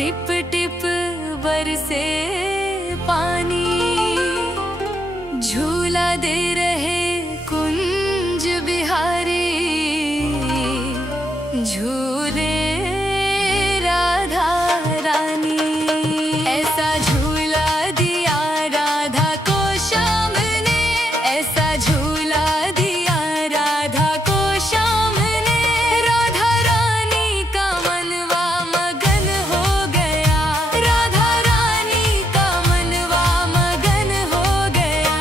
Tip tip बरसे पानी, झूला दे रहे कुंज बिहारी, झूले राधा रानी। ऐसा झूला दिया राधा को श्याम ने, ऐसा झूला दिया राधा को श्याम ने। राधा रानी का मनवा मगन हो गया, राधा रानी का मनवा मगन हो गया।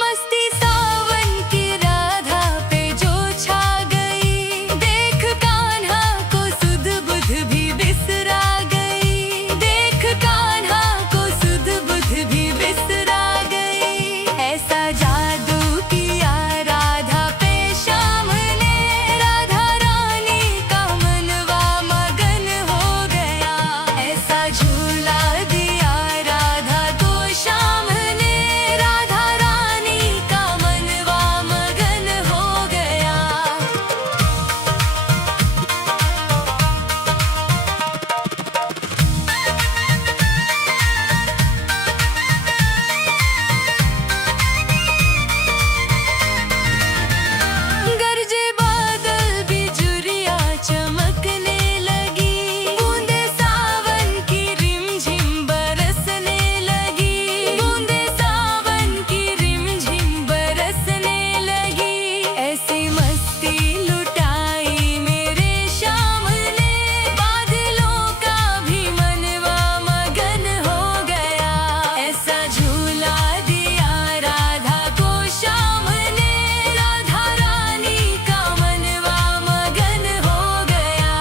मस्ती सावन की राधा पे जो छा गई, देख कान्हा को सुध बुध भी बिसरा गई, देख कान्हा को सुध बुध भी बिसरा गई। ऐसा जादू किया राधा पे श्याम ने, राधा रानी का मनवा मगन हो गया। ऐसा झूला दिया राधा को श्याम ने, राधा रानी का मनवा मगन हो गया। गरजे बादल बिजुरिया चमकने लगी, बूंदे सावन की रिमझिम बरसने लगी, बूंदे सावन की रिमझिम बरसने लगी। ऐसी मस्ती लुटाई मेरे श्याम ने, बादलों का भी मनवा मगन हो गया। ऐसा झूला दिया राधा को श्याम ने, राधा रानी का मनवा मगन हो गया।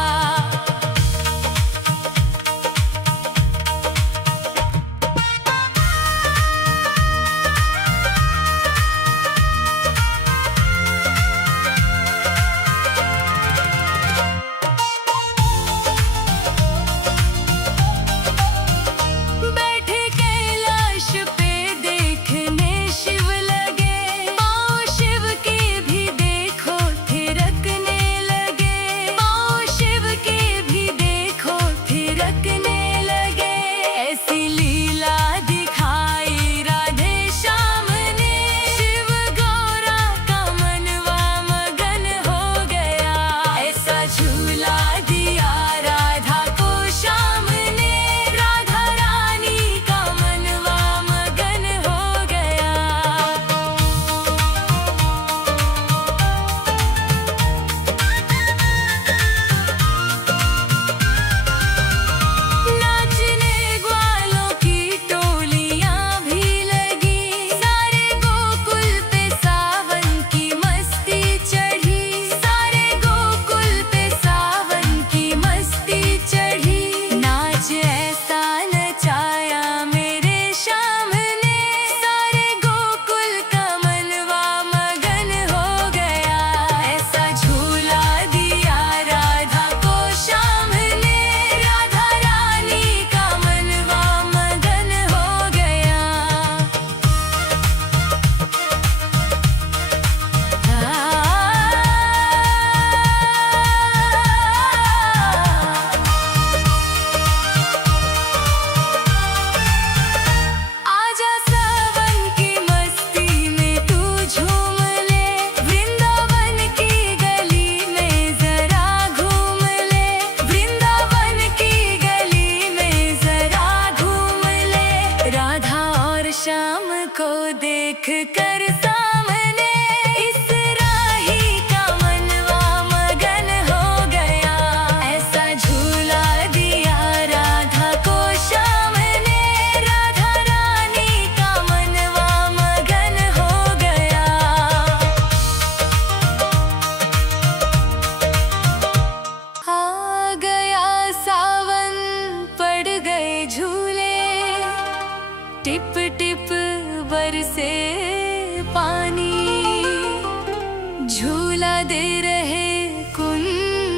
बैठे कैलाश पे देखने शिव लगे, पाँव शिव के भी देखो थिरकने लगे, पाँव शिव के भी देखो थिरकने लगे। ऐसी लीला दिखाई राधे श्याम ने, शिव गौरा का मनवा मगन हो गया। ऐसा झूला दिया राधा को श्याम ने, राधा रानी का मनवा मगन हो गया। नाचने ग्वालों की टोलियां भी लगी, सारे गोकुल पे सावन की मस्ती चढ़ी, सारे गोकुल पे सावन की मस्ती चढ़ी। नाच ऐसा नचाया मेरे श्याम ने, सारे गोकुल का मनवा मगन हो गया। ऐसा झूला दिया राधा को श्याम ने, राधा रानी का मनवा मगन हो गया। आजा सावन की मस्ती में तू झूम ले, वृंदावन की गली में जरा घूम ले, वृंदावन की गली में जरा घूम ले। राधा और श्याम को देख कर सामने, इस राही का मनवा मगन हो गया। ऐसा झूला दिया राधा को श्याम ने, राधा रानी का मनवा मगन हो गया। आ गया सावन, पड़ गए झूले, टिप टिप बरसे पानी, झूला दे रहे कुंज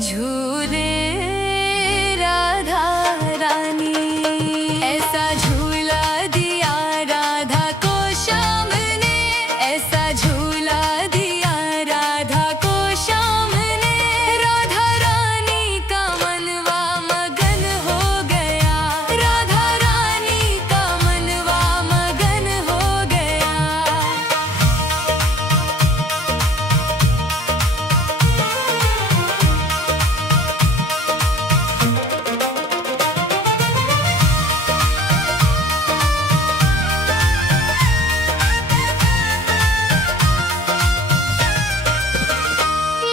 झूले राधा रानी। ऐसा झूला दिया राधा को श्याम ने, ऐसा झूला दिया राधा को श्याम ने। राधा रानी का मनवा मगन हो गया, राधा रानी का मनवा मगन हो गया।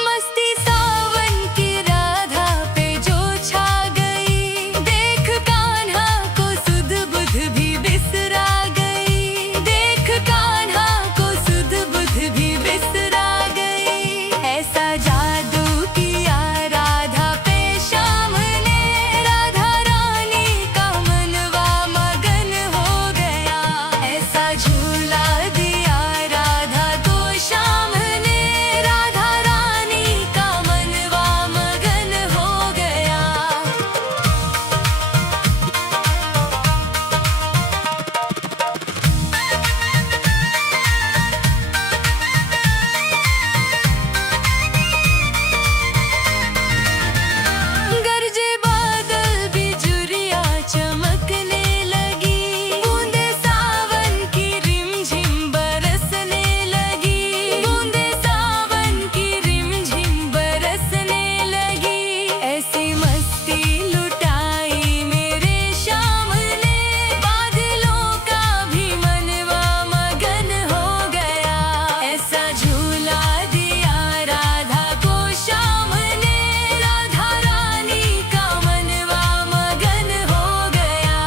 मस्ती सावन की राधा पे जो छा गई, देख कान्हा को सुध बुध भी बिसरा गई, देख कान्हा को सुध बुध भी बिसरा गई। ऐसा जादू किया राधा पे श्याम ने, राधा रानी का मनवा मगन हो गया। ऐसा झूला दिया राधा को श्याम ने, राधा रानी का मनवा मगन हो गया। गरजे बादल बिजुरिया चमकने लगी, बूंदे सावन की रिमझिम बरसने लगी, बूंदे सावन की रिमझिम बरसने लगी। ऐसी मस्ती लुटाई मेरे श्याम ने, बादलों का भी मनवा मगन हो गया। ऐसा झूला दिया राधा को श्याम ने, राधा रानी का मनवा मगन हो गया।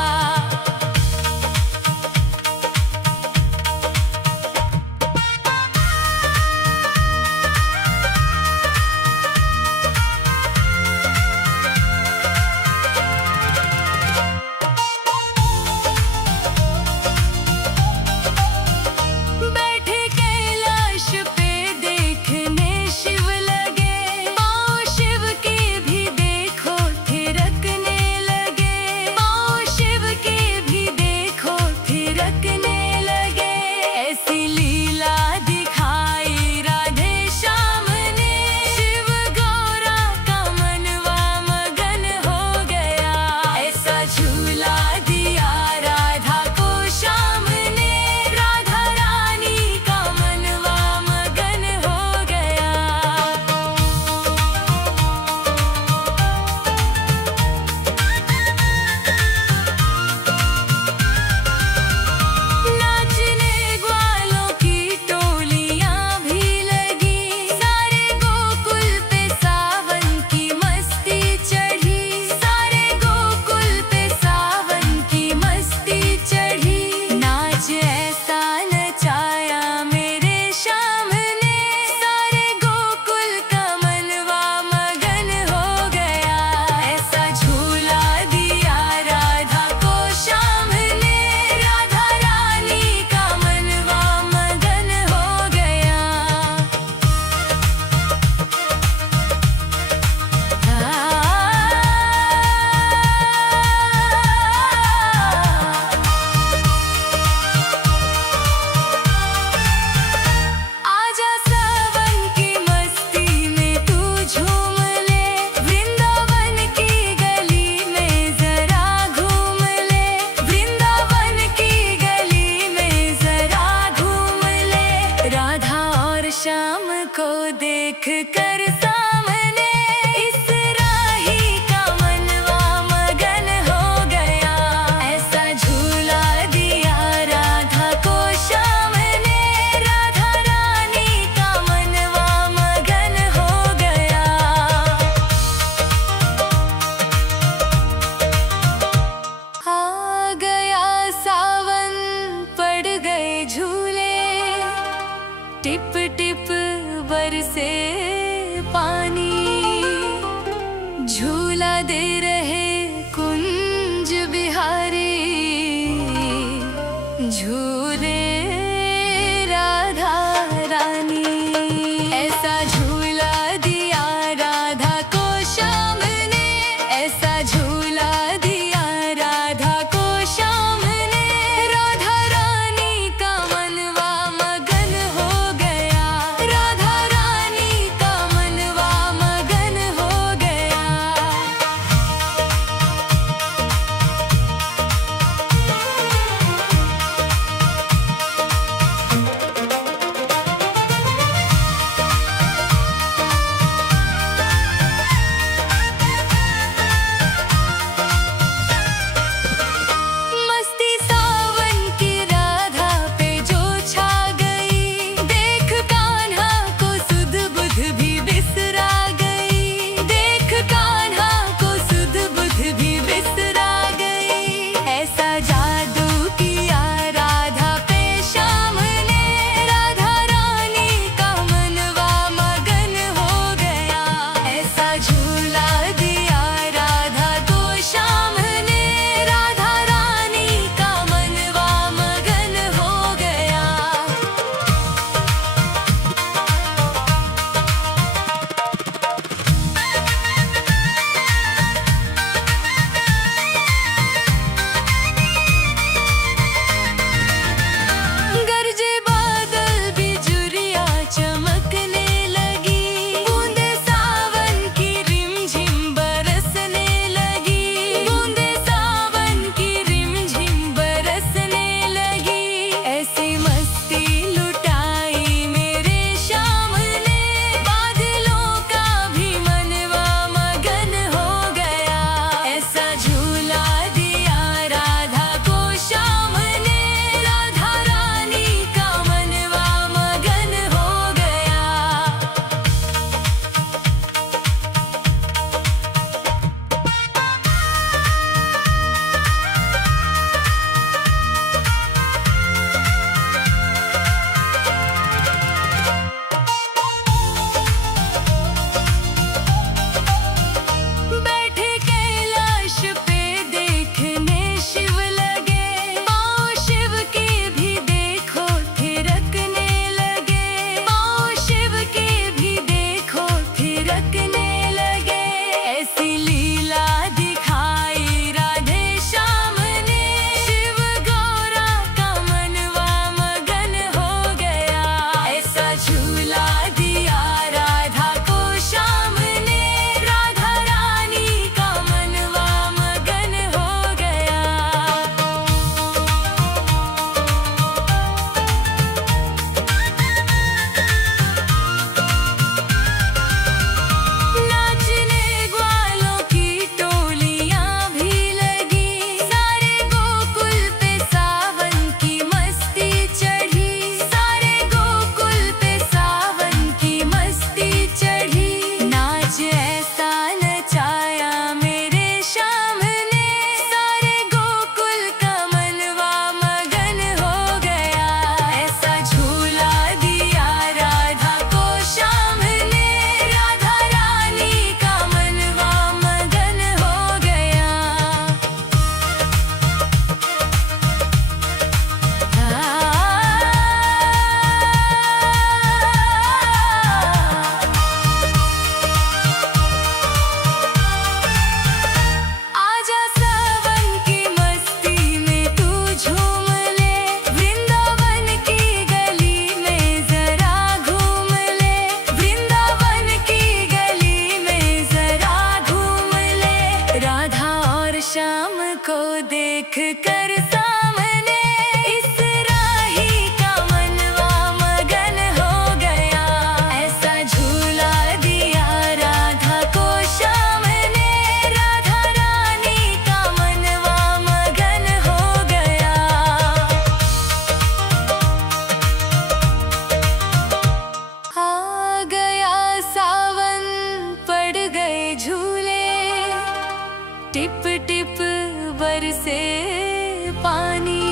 बैठे कैलाश पे देखने शिव लगे, पाँव शिव के भी देखो थिरकने लगे, पाँव शिव के भी देखो थिरकने लगे। ऐसी लीला दिखाई राधे श्याम ने, शिव गौरा का मनवा मगन हो गया। ऐसा झूला दिया राधा को श्याम ने, राधा रानी का मनवा मगन हो गया। नाचने ग्वालों की टोलियां भी लगी, सारे गोकुल पे सावन की मस्ती चढ़ी, सारे गोकुल पे सावन की मस्ती चढ़ी। नाच ऐसा नचाया मेरे श्याम ने, सारे गोकुल का मनवा मगन हो गया। ऐसा झूला दिया राधा को श्याम ने, राधा रानी का मनवा मगन हो गया। आजा सावन की मस्ती में तू झूम ले, वृंदावन की गली में जरा घूम ले, वृंदावन की गली में जरा घूम ले। राधा और श्याम को देख कर सामने, इस राही का मनवा मगन हो गया। ऐसा झूला दिया राधा को श्याम ने, राधा रानी का मनवा मगन हो गया। आ गया सावन, पड़ गए झूले, टिप टिप बरसे पानी, झूला दे रहे कुंज बिहारी, झूले राधा रानी। ऐसा झूला दिया राधा को देख कर सामने इस राही का मनवा मगन हो गया। ऐसा झूला दिया राधा को श्याम ने, राधा रानी का मनवा मगन हो गया। आ गया सावन, पड़ गए झूले, टिप टिप बरसे पानी।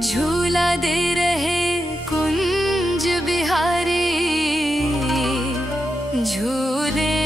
झूला दे रहे कुंज बिहारी, झूले